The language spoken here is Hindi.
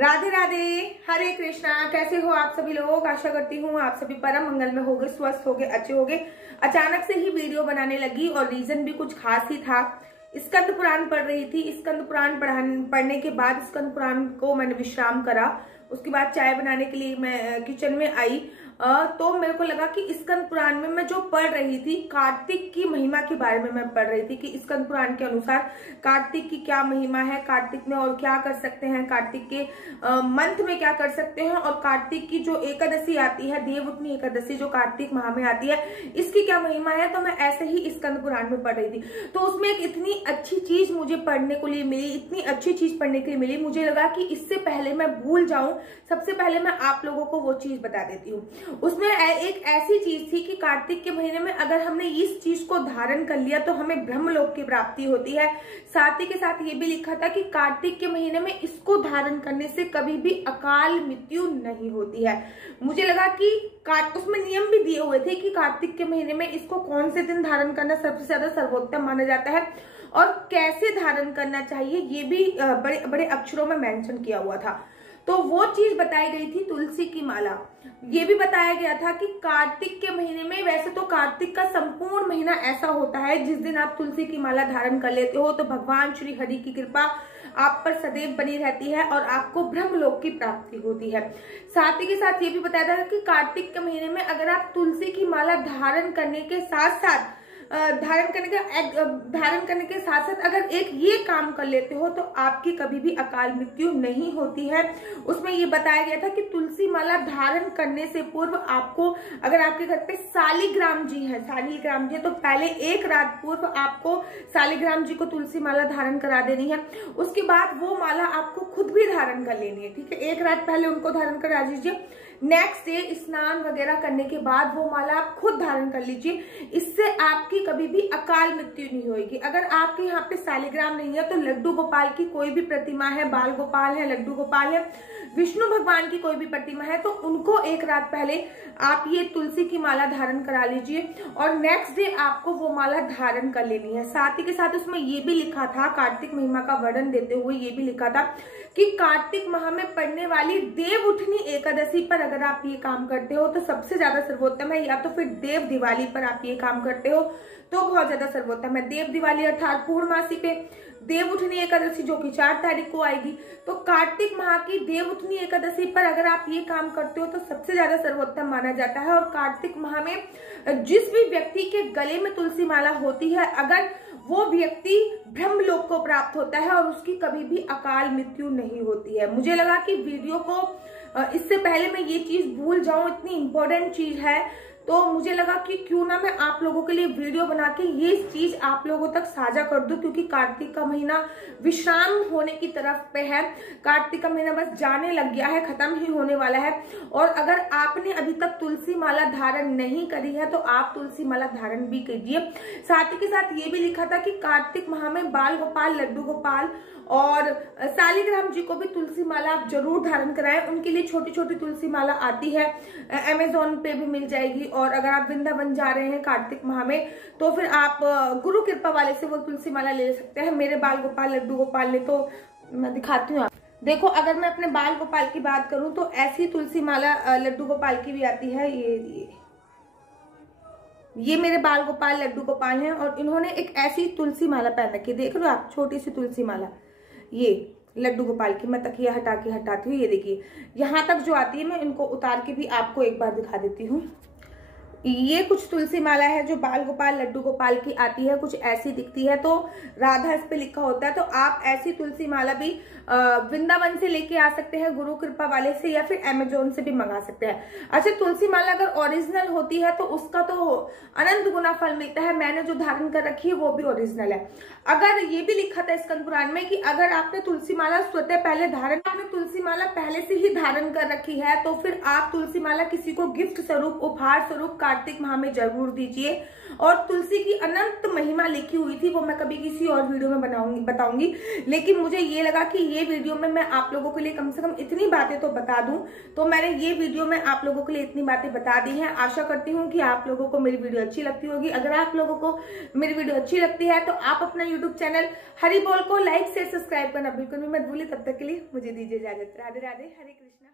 राधे राधे, हरे कृष्णा। कैसे हो आप सभी लोग? आशा करती हूँ आप सभी परम मंगल में होगे, स्वस्थ होगे, अच्छे होगे। अचानक से ही वीडियो बनाने लगी और रीजन भी कुछ खास ही था। स्कंद पुराण पढ़ रही थी। स्कंद पुराण पढ़ने के बाद स्कंद पुराण को मैंने विश्राम करा। उसके बाद चाय बनाने के लिए मैं किचन में आई। तो मेरे को लगा कि स्कंद पुराण में मैं जो पढ़ रही थी, कार्तिक की महिमा के बारे में मैं पढ़ रही थी कि स्कंद पुराण के अनुसार कार्तिक की क्या महिमा है, कार्तिक में और क्या कर सकते हैं, कार्तिक के मंथ में क्या कर सकते हैं, और कार्तिक की जो एकादशी आती है, देवउठनी एकादशी जो कार्तिक माह में आती है, इसकी क्या महिमा है। तो मैं ऐसे ही स्कंद पुराण में पढ़ रही थी। तो उसमें एक इतनी अच्छी चीज मुझे पढ़ने को लिए मिली, इतनी अच्छी चीज पढ़ने के लिए मिली, मुझे लगा कि इससे पहले मैं भूल जाऊं, सबसे पहले मैं आप लोगों को वो चीज बता देती हूँ। उसमें एक ऐसी चीज थी कि कार्तिक के महीने में अगर हमने इस चीज को धारण कर लिया तो हमें ब्रह्मलोक की प्राप्ति होती है। साथ ही के साथ ये भी लिखा था कि कार्तिक के महीने में इसको धारण करने से कभी भी अकाल मृत्यु नहीं होती है। मुझे लगा कि उसमें नियम भी दिए हुए थे कि कार्तिक के महीने में इसको कौन से दिन धारण करना सबसे ज्यादा सर्वोत्तम माना जाता है और कैसे धारण करना चाहिए, ये भी बड़े बड़े अक्षरों में मेंशन किया हुआ था। तो वो चीज बताई गई थी तुलसी की माला। ये भी बताया गया था कि कार्तिक के महीने में, वैसे तो कार्तिक का संपूर्ण महीना ऐसा होता है जिस दिन आप तुलसी की माला धारण कर लेते हो तो भगवान श्री हरि की कृपा आप पर सदैव बनी रहती है और आपको ब्रह्मलोक की प्राप्ति होती है। साथ ही के साथ ये भी बताया था कि कार्तिक के महीने में अगर आप तुलसी की माला धारण करने के साथ साथ अगर एक ये काम कर लेते हो तो आपकी कभी भी अकाल मृत्यु नहीं होती है। उसमें ये बताया गया था कि तुलसी माला धारण करने से पूर्व आपको, अगर आपके घर पे शालिग्राम जी है तो पहले एक रात पूर्व आपको शालिग्राम जी को तुलसी माला धारण करा देनी है। उसके बाद वो माला आपको खुद भी धारण कर लेनी है, ठीक है। एक रात पहले उनको धारण करा दीजिए। नेक्स्ट डे स्नान वगैरह करने के बाद वो माला आप खुद धारण कर लीजिए। इससे आपकी कभी भी अकाल मृत्यु नहीं होगी। अगर आपके यहाँ पे शालिग्राम नहीं है तो लड्डू गोपाल की कोई भी प्रतिमा है, बाल गोपाल है, लड्डू गोपाल है, विष्णु भगवान की कोई भी प्रतिमा है, तो उनको एक रात पहले आप ये तुलसी की माला धारण करा लीजिए और नेक्स्ट डे आपको वो माला धारण कर लेनी है। साथ ही के साथ उसमें ये भी लिखा था, कार्तिक महिमा का वर्णन देते हुए ये भी लिखा था कि कार्तिक माह में पड़ने वाली देवउठनी एकादशी पर अगर आप ये काम करते हो तो सबसे ज्यादा सर्वोत्तम है, या तो फिर देव दिवाली पर आप ये काम करते हो तो बहुत ज्यादा सर्वोत्तम है। देव दिवाली अर्थात पूर्णमासी पे देवउठनी एकादशी जो कि 4 तारीख को आएगी, तो कार्तिक माह की देवउठनी एकादशी पर अगर आप ये काम करते हो तो सबसे ज्यादा सर्वोत्तम माना जाता है। और कार्तिक माह में जिस भी व्यक्ति के गले में तुलसी माला होती है, अगर वो व्यक्ति ब्रह्मलोक को प्राप्त होता है और उसकी कभी भी अकाल मृत्यु नहीं होती है। मुझे लगा कि वीडियो को इससे पहले मैं ये चीज भूल जाऊं, इतनी इंपॉर्टेंट चीज है, तो मुझे लगा कि क्यों ना मैं आप लोगों के लिए वीडियो बना के ये चीज आप लोगों तक साझा कर दूं, क्योंकि कार्तिक का महीना विश्राम होने की तरफ पे है। कार्तिक का महीना बस जाने लग गया है, खत्म ही होने वाला है। और अगर आपने अभी तक तुलसी माला धारण नहीं करी है तो आप तुलसी माला धारण भी कीजिए। साथ ही के साथ ये भी लिखा था कि कार्तिक माह में बाल गोपाल, लड्डू गोपाल और शालिग्राम जी को भी तुलसी माला आप जरूर धारण कराएं। उनके लिए छोटी छोटी तुलसी माला आती है, अमेजोन पे भी मिल जाएगी। और अगर आप वृंदावन जा रहे हैं कार्तिक माह में तो फिर आप गुरु कृपा वाले से वो तुलसी माला ले सकते हैं। मेरे बाल गोपाल, लड्डू गोपाल ने, तो मैं दिखाती हूँ। देखो, अगर मैं अपने बाल गोपाल की बात करूं तो ऐसी तुलसी माला लड्डू गोपाल की भी आती है। ये मेरे बाल गोपाल, लड्डू गोपाल हैं और इन्होंने एक ऐसी तुलसी माला पहन रखी है, देख रहे हो आप, छोटी सी तुलसी माला। ये लड्डू गोपाल की, मैं तकिया हटा के हटाती हूँ, ये देखिए यहाँ तक जो आती है। मैं इनको उतार के भी आपको एक बार दिखा देती हूँ। ये कुछ तुलसी माला है जो बाल गोपाल, लड्डू गोपाल की आती है, कुछ ऐसी दिखती है, तो राधा इस पे लिखा होता है। तो आप ऐसी तुलसी माला भी वृंदावन से लेके आ सकते हैं, गुरु कृपा वाले से, या फिर अमेजोन से भी मंगा सकते हैं। अच्छा, तुलसी माला अगर ओरिजिनल होती है तो उसका तो अनंत गुना फल मिलता है। मैंने जो धारण कर रखी है वो भी ओरिजिनल है। अगर ये भी लिखा था स्कंद पुराण में कि अगर आपने तुलसी माला स्वतः पहले धारण, आपने तुलसी माला पहले से ही धारण कर रखी है तो फिर आप तुलसी माला किसी को गिफ्ट स्वरूप, उपहार स्वरूप, कार्तिक माह में जरूर दीजिए। और तुलसी की अनंत महिमा लिखी हुई थी, वो मैं कभी किसी और वीडियो में बताऊंगी, लेकिन मुझे ये लगा कि ये वीडियो में मैं आप लोगों के लिए कम से कम इतनी बातें तो बता दूं, तो मैंने ये वीडियो में आप लोगों के लिए इतनी बातें बता दी हैं। आशा करती हूँ कि आप लोगों को मेरी वीडियो अच्छी लगती होगी। अगर आप लोगों को मेरी वीडियो अच्छी लगती है तो आप अपना यूट्यूब चैनल हरि बोल को लाइक शेयर सब्सक्राइब करना बिल्कुल भी मत भूलिए। तब तक के लिए मुझे दीजिए इजाजत। राधे राधे, हरे कृष्णा।